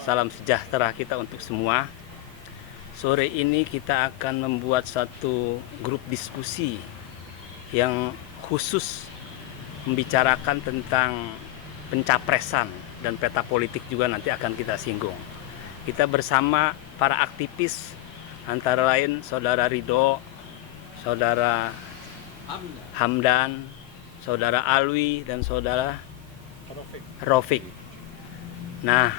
salam sejahtera kita untuk semua. Sore ini kita akan membuat satu grup diskusi yang khusus membicarakan tentang pencapresan dan peta politik juga nanti akan kita singgung. Kita bersama para aktivis antara lain Saudara Ridho, Saudara Hamdan, Saudara Alwi, dan Saudara Rofik. Nah,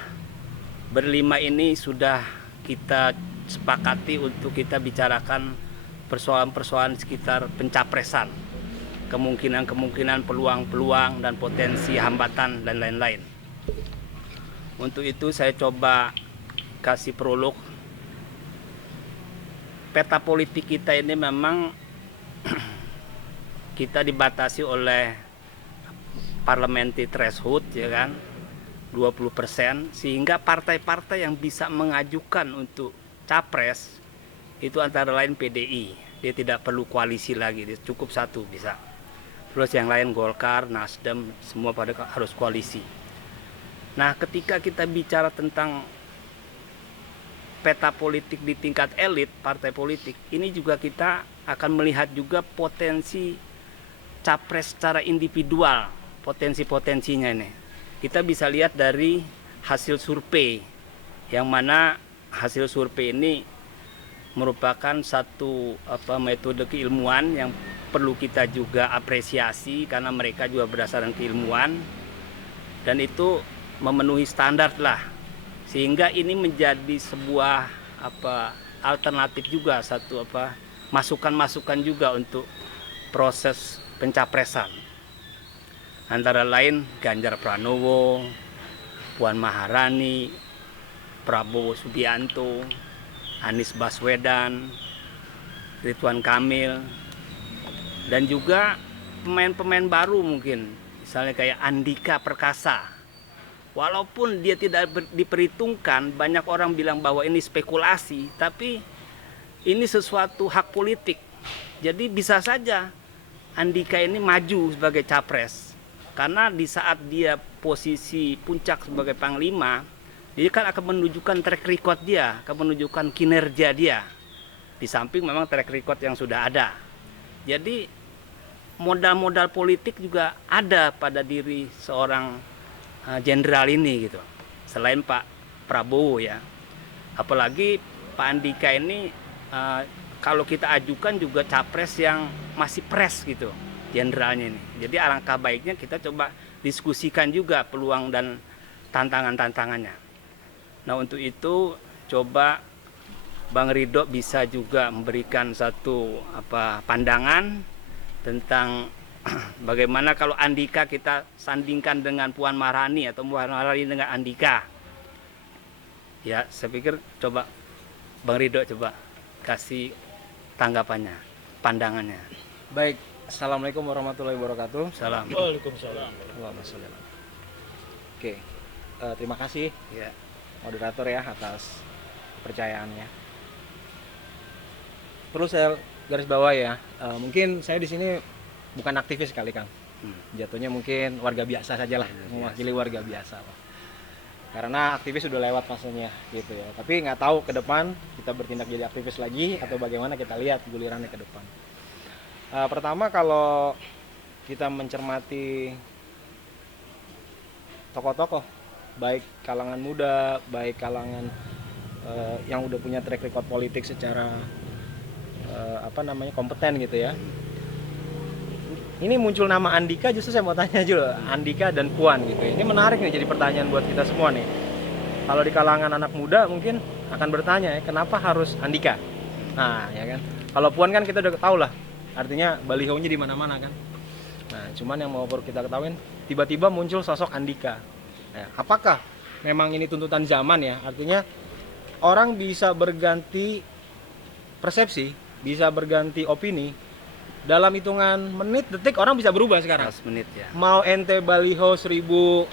berlima ini sudah kita sepakati untuk kita bicarakan persoalan-persoalan sekitar pencapresan, kemungkinan-kemungkinan, peluang-peluang, dan potensi hambatan, dan lain-lain. Untuk itu saya coba kasih prolog. Peta politik kita ini memang kita dibatasi oleh parliamentary threshold, ya kan, 20%, sehingga partai-partai yang bisa mengajukan untuk capres itu antara lain PDI, dia tidak perlu koalisi lagi, dia cukup satu bisa. Terus yang lain Golkar, Nasdem, semua pada harus koalisi. Nah, ketika kita bicara tentang peta politik di tingkat elit partai politik, ini juga kita akan melihat juga potensi capres secara individual, potensi-potensinya ini. Kita bisa lihat dari hasil survei, yang mana hasil survei ini merupakan satu metode keilmuan yang perlu kita juga apresiasi karena mereka juga berdasarkan keilmuan dan itu memenuhi standar lah, sehingga ini menjadi sebuah alternatif juga, satu masukan-masukan juga untuk proses pencapresan. Antara lain Ganjar Pranowo, Puan Maharani, Prabowo Subianto, Anies Baswedan, Ridwan Kamil, dan juga pemain-pemain baru mungkin, misalnya kayak Andika Perkasa. Walaupun dia tidak diperhitungkan, banyak orang bilang bahwa ini spekulasi, tapi ini sesuatu hak politik. Jadi bisa saja Andika ini maju sebagai capres. Karena di saat dia posisi puncak sebagai panglima, dia kan akan menunjukkan track record dia, akan menunjukkan kinerja dia. Di samping memang track record yang sudah ada. Jadi modal-modal politik juga ada pada diri seorang jenderal ini gitu. Selain Pak Prabowo ya. Apalagi Pak Andika ini kalau kita ajukan juga capres yang masih pres gitu, jenderalnya ini. Jadi alangkah baiknya kita coba diskusikan juga peluang dan tantangan-tantangannya. Nah, untuk itu coba Bang Ridho bisa juga memberikan satu pandangan tentang bagaimana kalau Andika kita sandingkan dengan Puan Maharani atau Puan Maharani dengan Andika. Ya, saya pikir coba Bang Ridho coba kasih tanggapannya, pandangannya. Baik, Assalamualaikum warahmatullahi wabarakatuh. Salam. Waalaikumsalam. Oke, terima kasih Ya. moderator ya atas kepercayaannya. Perlu saya garis bawah ya, mungkin saya di sini bukan aktivis kali Kang. Jatuhnya mungkin warga biasa saja lah, mewakili warga biasa lah. Karena aktivis sudah lewat fasenya gitu ya. Tapi nggak tahu ke depan kita bertindak jadi aktivis lagi atau bagaimana, kita lihat gulirannya ke depan. Pertama, kalau kita mencermati tokoh-tokoh, baik kalangan muda, baik kalangan yang udah punya track record politik secara kompeten gitu ya. Ini muncul nama Andika, justru saya mau tanya juga Andika dan Puan gitu. Ini menarik nih, jadi pertanyaan buat kita semua nih. Kalau di kalangan anak muda mungkin akan bertanya ya, kenapa harus Andika? Nah, ya kan. Kalau Puan kan kita udah tahu lah, artinya balihonya di mana-mana kan. Nah, cuman yang mau perlu kita ketahuin, tiba-tiba muncul sosok Andika. Nah, apakah memang ini tuntutan zaman ya? Artinya orang bisa berganti persepsi, bisa berganti opini dalam hitungan menit, detik, orang bisa berubah sekarang. 100 menit ya. Mau ente baliho 1000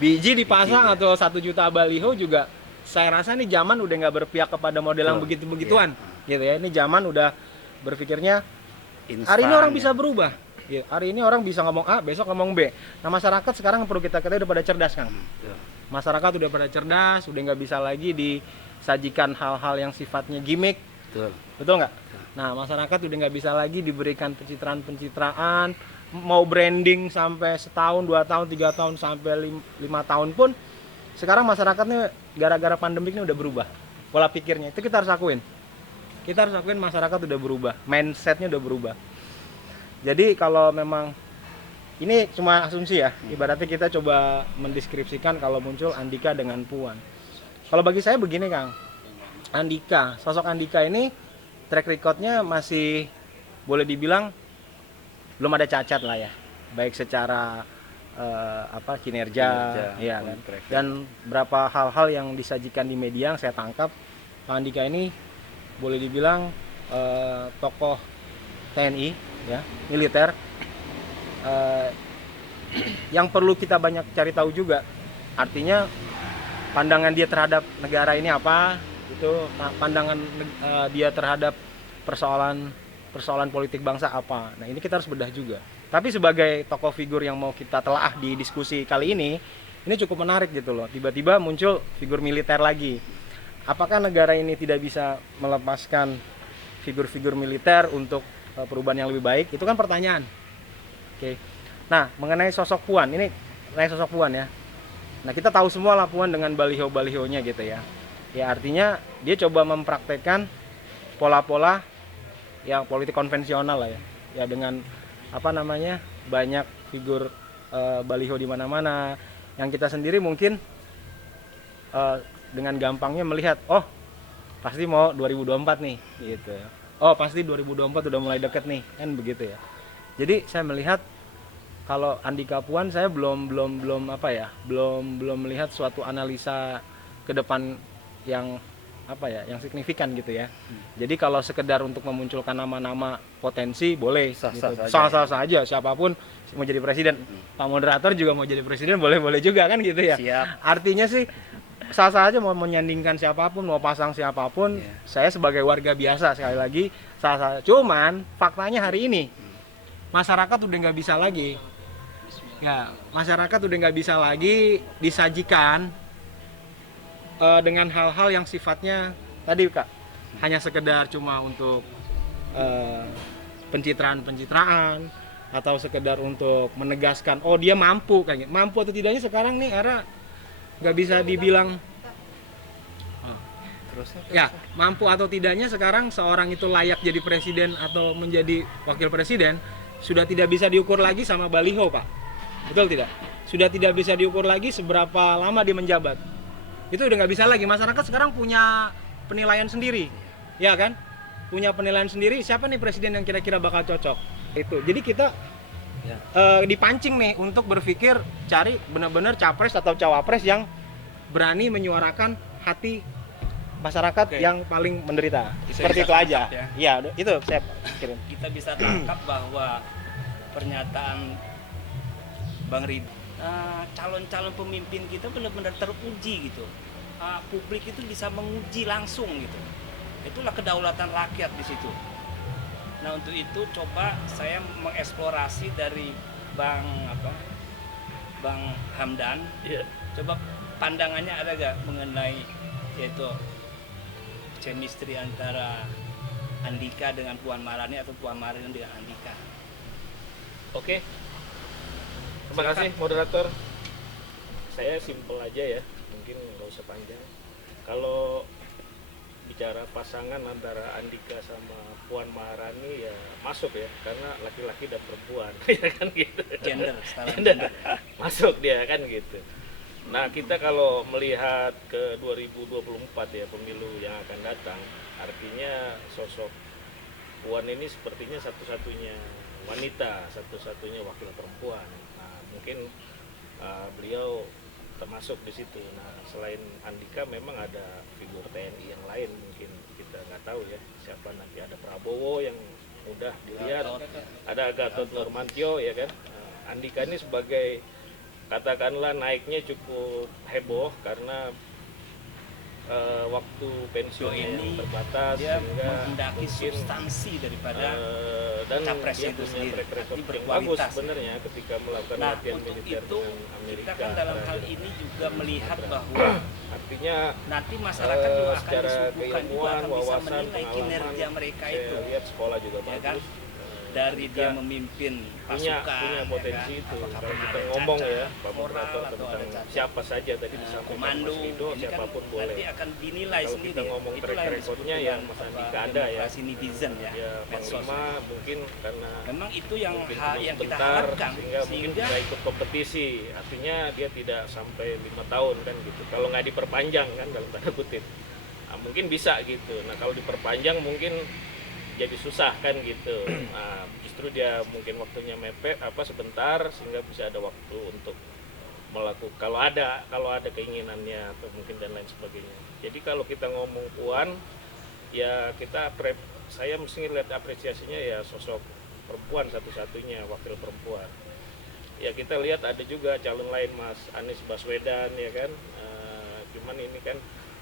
biji dipasang Biji, ya. atau 1 juta baliho juga, saya rasa nih zaman udah nggak berpihak kepada model yang begitu-begituan, gitu ya. Ini zaman udah berpikirnya Instan, hari ini orang ya. bisa berubah. Ya, hari ini orang bisa ngomong A, besok ngomong B. Nah, masyarakat sekarang perlu kita ketahui udah pada cerdas, Kang. Masyarakat udah pada cerdas, udah nggak bisa lagi disajikan hal-hal yang sifatnya gimmick. Betul nggak? Nah, masyarakat udah nggak bisa lagi diberikan pencitraan-pencitraan, mau branding sampai setahun, 2 tahun, 3 tahun, sampai 5 tahun pun. Sekarang masyarakatnya gara-gara pandemik ini udah berubah pola pikirnya. Itu kita harus akuin. Kita harus akuin masyarakat udah berubah, mindsetnya udah berubah. Jadi kalau memang ini cuma asumsi ya, ibaratnya kita coba mendeskripsikan kalau muncul Andika dengan Puan. Kalau bagi saya begini Kang, sosok Andika ini track recordnya masih boleh dibilang belum ada cacat lah ya, baik secara kinerja ya kan. Dan berapa hal-hal yang disajikan di media yang saya tangkap, Pak Andika ini boleh dibilang tokoh TNI ya, militer, yang perlu kita banyak cari tahu juga. Artinya pandangan dia terhadap negara ini apa, itu pandangan dia terhadap persoalan politik bangsa apa. Nah, ini kita harus bedah juga. Tapi sebagai tokoh figur yang mau kita telaah di diskusi kali ini cukup menarik gitu loh. Tiba-tiba muncul figur militer lagi. Apakah negara ini tidak bisa melepaskan figur-figur militer untuk perubahan yang lebih baik? Itu kan pertanyaan. Oke. Nah, mengenai sosok Puan, ini sosok Puan ya. Nah, kita tahu semua lah Puan dengan baliho-balihonya gitu ya. Ya artinya dia coba mempraktekkan pola-pola yang politik konvensional lah ya. Ya dengan banyak figur baliho di mana-mana. Yang kita sendiri mungkin dengan gampangnya melihat, oh pasti mau 2024 nih gitu. Oh pasti 2024 udah mulai deket nih, kan begitu ya. Jadi saya melihat kalau Andika Puan saya belum melihat suatu analisa ke depan yang yang signifikan gitu ya. Jadi kalau sekedar untuk memunculkan nama-nama potensi boleh, sah-sah saja siapapun mau jadi presiden. Pak moderator juga mau jadi presiden boleh-boleh juga kan gitu ya. Siap. Artinya sih sah-sah aja mau menyandingkan siapapun, mau pasang siapapun. Saya sebagai warga biasa sekali lagi sah-sah. Cuman faktanya hari ini masyarakat udah nggak bisa lagi. Ya, masyarakat udah nggak bisa lagi disajikan dengan hal-hal yang sifatnya tadi Kak, hanya sekedar cuma untuk pencitraan atau sekedar untuk menegaskan oh dia mampu kayak gitu. Mampu atau tidaknya sekarang nih era nggak bisa dibilang mampu atau tidaknya sekarang seorang itu layak jadi presiden atau menjadi wakil presiden sudah tidak bisa diukur lagi sama baliho Pak, betul tidak? Sudah tidak bisa diukur lagi seberapa lama dia menjabat. Itu udah nggak bisa lagi. Masyarakat sekarang punya penilaian sendiri, ya kan? Punya penilaian sendiri. Siapa nih presiden yang kira-kira bakal cocok? Itu. Jadi kita dipancing nih untuk berpikir cari benar-benar capres atau cawapres yang berani menyuarakan hati masyarakat yang paling menderita. Seperti itu aja. Iya, itu saya pikirin. Kita bisa tangkap bahwa pernyataan Bang Ridho, calon-calon pemimpin kita benar-benar teruji gitu. Publik itu bisa menguji langsung gitu. Itulah kedaulatan rakyat di situ. Nah untuk itu coba saya mengeksplorasi dari Bang Hamdan. Coba pandangannya ada gak mengenai yaitu chemistry antara Andika dengan Puan Maharani atau Puan Maharani dengan Andika? Oke. Terima kasih moderator. Saya simpel aja ya, mungkin nggak usah panjang. Kalau bicara pasangan antara Andika sama Puan Maharani ya masuk ya, karena laki-laki dan perempuan ya kan gitu. Gender. Masuk dia kan gitu. Nah kita kalau melihat ke 2024 ya, pemilu yang akan datang, artinya sosok Puan ini sepertinya satu-satunya wanita, satu-satunya wakil perempuan. Mungkin beliau termasuk di situ. Nah, selain Andika memang ada figur TNI yang lain, mungkin kita nggak tahu ya siapa nanti. Ada Prabowo yang mudah dilihat, ada Gatot Nurmantio ya kan. Andika ini sebagai katakanlah naiknya cukup heboh karena waktu pensiun ini terbatas dia sehingga menghendaki substansi daripada dan capres dia itu punya sendiri, track record arti yang bagus berkualitas. sebenarnya ketika melakukan Nah, latihan untuk militer itu dengan Amerika. kita kan dalam hal terakhir. ini juga melihat bahwa Artinya nanti masyarakat juga akan secara disuguhkan juga keilmuan, akan bisa wawasan, menilai kinerja mereka saya itu, lihat sekolah juga ya kan? bagus. Dari Jika dia memimpin punya pasukan, potensi ya kan? itu. Apakah Kalau pernah kita ada ngomong cacat ya, Pak moral Moderator, atau ada tentang cacat siapa saja tadi disampaikan komando, Mas Rido, ini kan siapapun nanti boleh. akan dinilai Kalau sendiri. kita ngomong Itulah track yang disebut recordnya dengan yang Mas apa, Andika ada ya. demokrasi netizen ya, Ya, medsos. Panglima mungkin karena Memang itu yang mungkin yang kita sebentar, harapkan sehingga mungkin sehingga bisa ikut kompetisi, artinya dia tidak sampai 5 tahun kan gitu. Kalau nggak diperpanjang kan dalam tanda kutip, nah, mungkin bisa gitu. Nah kalau diperpanjang mungkin jadi susah kan gitu. Nah, justru dia mungkin waktunya mepet sebentar sehingga bisa ada waktu untuk melakukan kalau ada keinginannya atau mungkin dan lain sebagainya. Jadi kalau kita ngomong Puan ya saya mesti lihat apresiasinya ya sosok perempuan satu-satunya wakil perempuan. Ya kita lihat ada juga calon lain Mas Anies Baswedan ya kan. Cuman ini kan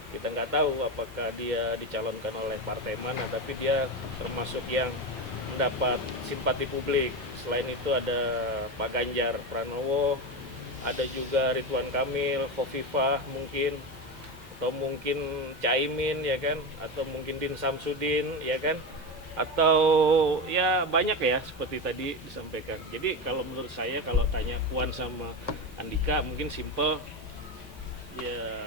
kita nggak tahu apakah dia dicalonkan oleh partai mana, tapi dia termasuk yang mendapat simpati publik. Selain itu ada Pak Ganjar Pranowo, ada juga Ridwan Kamil, Khofifah mungkin, atau mungkin Caimin ya kan, atau mungkin Din Samsudin ya kan, atau ya banyak ya seperti tadi disampaikan. Jadi kalau menurut saya kalau tanya Puan sama Andika mungkin simple ya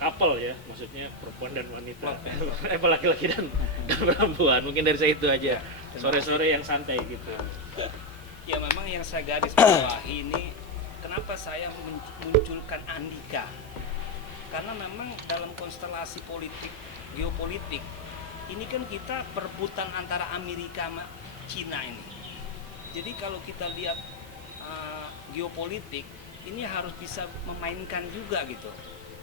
couple ya, maksudnya perempuan dan wanita, laki-laki dan perempuan. Mungkin dari saya itu aja, sore-sore yang santai gitu. ya memang yang saya garis bawahi ini kenapa saya munculkan Andika, karena memang dalam konstelasi politik geopolitik ini kan kita perebutan antara Amerika sama Cina ini. Jadi kalau kita lihat geopolitik ini harus bisa memainkan juga gitu.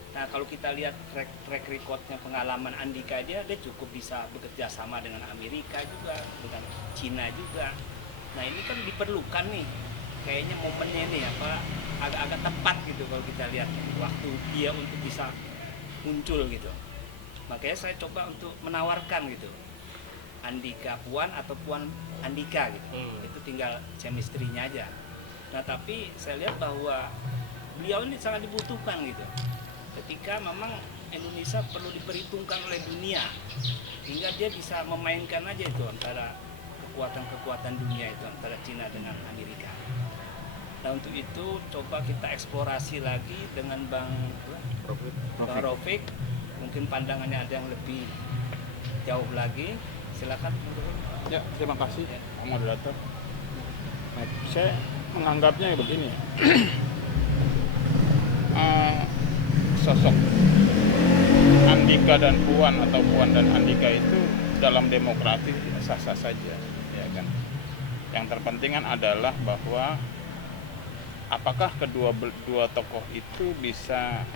Nah kalau kita lihat track recordnya pengalaman Andika dia cukup bisa bekerja sama dengan Amerika juga, dengan Cina juga. Nah ini kan diperlukan nih, kayaknya momennya nih agak-agak tepat gitu kalau kita lihat waktu dia untuk bisa muncul gitu. Makanya saya coba untuk menawarkan gitu, Andika Puan atau Puan Andika gitu. Itu tinggal chemistry-nya aja. Nah tapi saya lihat bahwa beliau ini sangat dibutuhkan gitu. Ketika memang Indonesia perlu diperhitungkan oleh dunia, hingga dia bisa memainkan aja itu antara kekuatan-kekuatan dunia itu antara Cina dengan Amerika. Nah untuk itu coba kita eksplorasi lagi dengan Bang Rofik, mungkin pandangannya ada yang lebih jauh lagi. Silakan. Ya, terima kasih Pak Moderator. Nah, saya menganggapnya begini. Sosok Andika dan Puan atau Puan dan Andika itu dalam demokrasi sah-sah saja, ya kan. Yang terpenting kan adalah bahwa apakah kedua tokoh itu bisa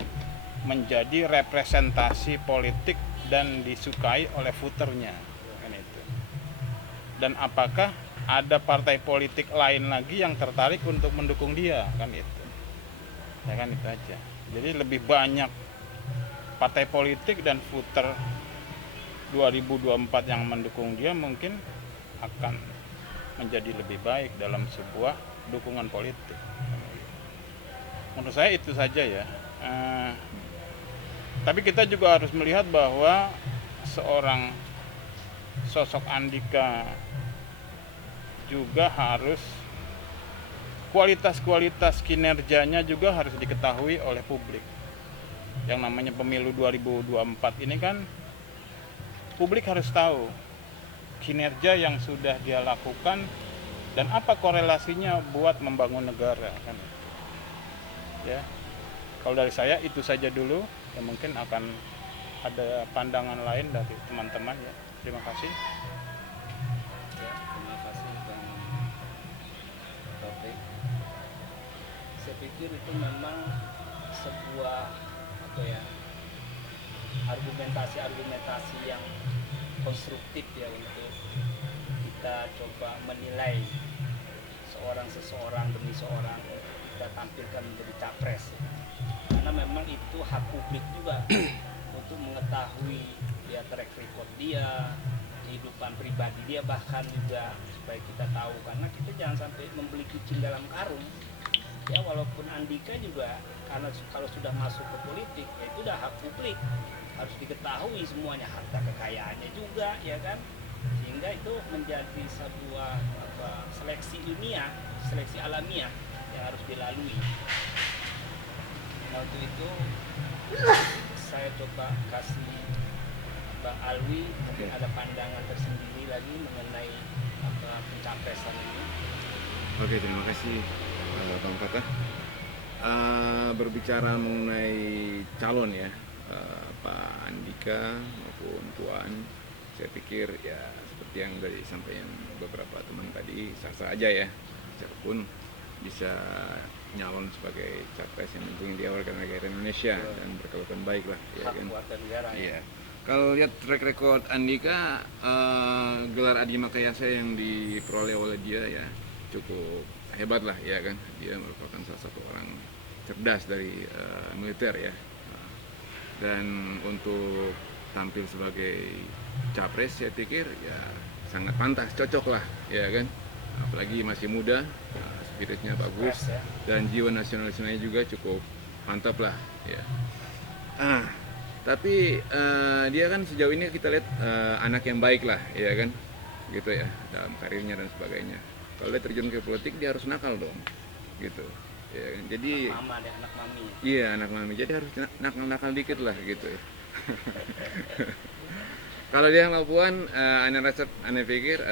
menjadi representasi politik dan disukai oleh voternya, kan itu. Dan apakah ada partai politik lain lagi yang tertarik untuk mendukung dia, kan itu. Ya kan itu aja. Jadi lebih banyak partai politik dan voter 2024 yang mendukung dia mungkin akan menjadi lebih baik dalam sebuah dukungan politik. Menurut saya itu saja ya. Tapi kita juga harus melihat bahwa seorang sosok Andika juga harus kualitas kinerjanya juga harus diketahui oleh publik. Yang namanya pemilu 2024 ini kan publik harus tahu kinerja yang sudah dia lakukan dan apa korelasinya buat membangun negara kan. Ya. Kalau dari saya itu saja dulu, ya mungkin akan ada pandangan lain dari teman-teman ya. Terima kasih. Ya, terima kasih Bang Taufik. Saya pikir itu memang sebuah argumentasi yang konstruktif ya untuk kita coba menilai seseorang demi seorang kita tampilkan menjadi capres. Karena memang itu hak publik juga untuk mengetahui dia track record dia, kehidupan pribadi dia, bahkan juga supaya kita tahu, karena kita jangan sampai membeli kucing dalam karung ya. Walaupun Andika juga karena kalau sudah masuk ke politik ya itu udah hak publik, harus diketahui semuanya, harta kekayaannya juga ya kan, sehingga itu menjadi sebuah seleksi ilmiah, seleksi alamiah yang harus dilalui. Waktu itu saya coba kasih Bang Alwi mungkin ada pandangan tersendiri lagi mengenai pencapresan ini. Oke, terima kasih Bang Fatah. Berbicara mengenai calon ya, Pak Andika maupun Puan, saya pikir ya seperti yang dari disampaikan beberapa teman tadi, sah-sah aja ya, siapapun bisa nyalon sebagai capres yang penting dia warga negara Indonesia dan berkelakuan baik lah ya Hak kan. warga negara Iya. Kalau lihat track record Andika, gelar Adi Makayasa yang diperoleh oleh dia ya cukup hebat lah ya kan. Dia merupakan salah satu orang cerdas dari militer ya. Dan untuk tampil sebagai capres saya pikir ya sangat pantas, cocok lah ya kan. Apalagi masih muda, spiritnya bagus ya. dan jiwa nasionalismenya juga cukup mantap lah ya. Tapi dia kan sejauh ini kita lihat anak yang baik lah ya kan, gitu ya, dalam karirnya dan sebagainya. Kalau dia terjun ke politik dia harus nakal dong, gitu ya kan. Jadi Mama deh, anak mami. iya, anak mami, jadi harus nakal-nakal dikit lah gitu ya. Kalau dia sama Puan, aneh pikir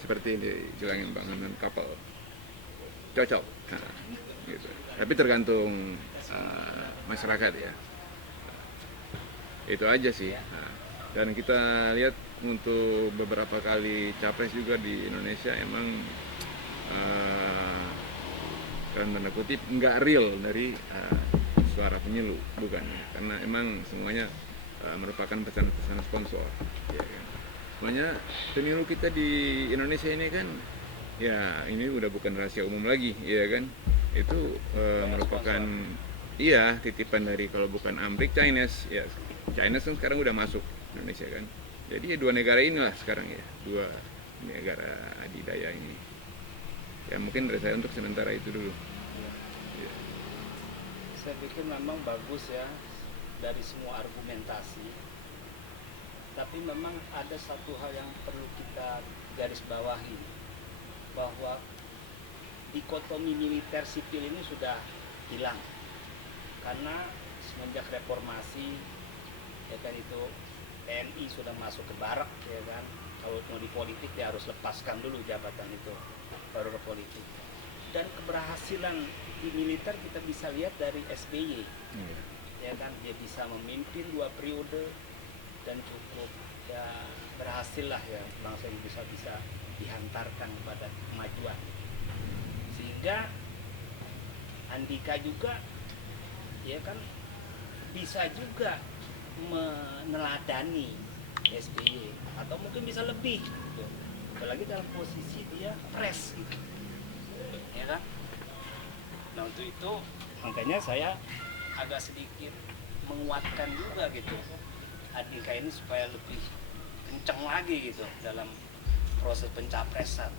seperti dibilangin Bang Hanan, couple cocok, nah, gitu. Tapi tergantung masyarakat ya. Itu aja sih. Nah, dan kita lihat untuk beberapa kali capres juga di Indonesia emang dalam tanda kutip nggak real dari suara pemilu, bukan, karena emang semuanya merupakan pesanan-pesanan sponsor ya kan. Semuanya pemilu kita di Indonesia ini kan ya ini udah bukan rahasia umum lagi ya kan, itu merupakan iya titipan dari kalau bukan Amerika, Chinese ya. Chinese kan sekarang udah masuk Indonesia kan, jadi ya dua negara inilah sekarang ya, dua negara adidaya ini ya. Mungkin dari saya untuk sementara itu dulu ya. Saya pikir memang bagus ya dari semua argumentasi, tapi memang ada satu hal yang perlu kita garis bawahi, bahwa dikotomi militer sipil ini sudah hilang karena semenjak reformasi ya kan, itu TNI sudah masuk ke barak ya kan. Kalau mau di politik dia harus lepaskan dulu jabatan itu baru ke politik. Dan keberhasilan di militer kita bisa lihat dari SBY ya kan, dia bisa memimpin 2 periode dan cukup ya berhasil lah ya, bangsa ini bisa dihantarkan kepada kemajuan. Sehingga Andika juga ya kan bisa juga meneladani SBY atau mungkin bisa lebih gitu. Apalagi dalam posisi dia pres gitu ya kan. Nah untuk itu makanya saya agak sedikit menguatkan juga gitu Andika ini supaya lebih kencang lagi gitu dalam proses pencapresan,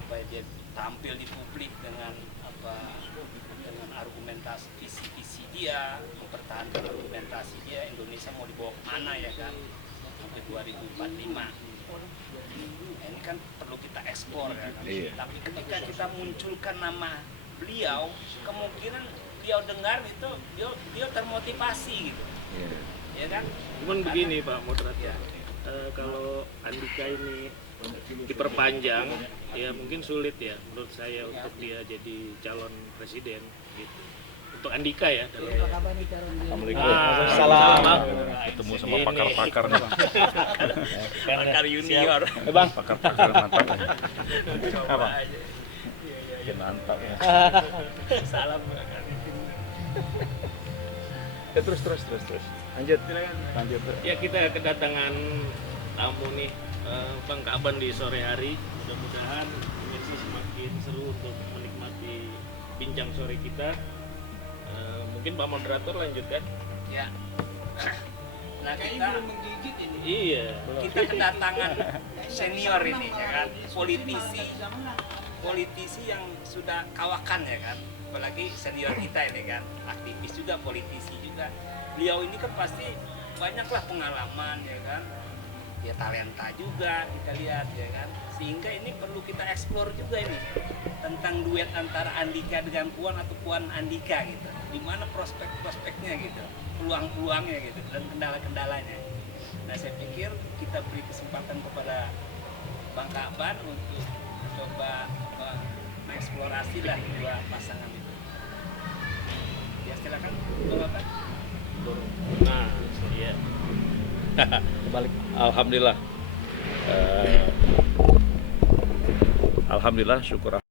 supaya dia tampil di publik dengan dengan argumentasi visi dia, mempertahankan argumentasi dia, Indonesia mau dibawa kemana ya kan sampai 2045. Ini kan perlu kita eksplor ya kan. Iya. Tapi ketika kita munculkan nama beliau, kemungkinan beliau dengar itu dia termotivasi gitu Iya. ya kan. Cuman begini Pak Moderator, kalau Andika ini diperpanjang ya mungkin sulit ya menurut saya untuk dia jadi calon presiden gitu. Untuk Andika ya. Assalamualaikum. Salam. Ketemu sama pakar-pakar nih Bang. Pakar junior. Bang, Pakar-pakar mantap ya. apa? Makin mantap ya. Salam. Terus. Lanjut. Lanjut. Ya kita kedatangan tamu nih Bang Kaban di sore hari. Mudah-mudahan ini semakin seru untuk menikmati bincang sore kita. Mungkin Pak Moderator lanjutkan. Ya. Nah kita Iya. kita kedatangan senior ini ya kan, politisi yang sudah kawakan ya kan, apalagi senior kita ini kan, aktivis juga, politisi juga. Beliau ini kan pasti banyaklah pengalaman ya kan, ya talenta juga kita lihat ya kan, sehingga ini perlu kita eksplor juga ini tentang duet antara Andika dengan Puan atau Puan Andika gitu, di mana prospek-prospeknya gitu, peluang-peluangnya gitu, dan kendala-kendalanya. Nah saya pikir kita beri kesempatan kepada Bang Kaban untuk coba mengeksplorasi lah dua pasangan itu. Ya silakan Bang Kaban. Nah, iya. Kebalik. Alhamdulillah. Alhamdulillah, syukur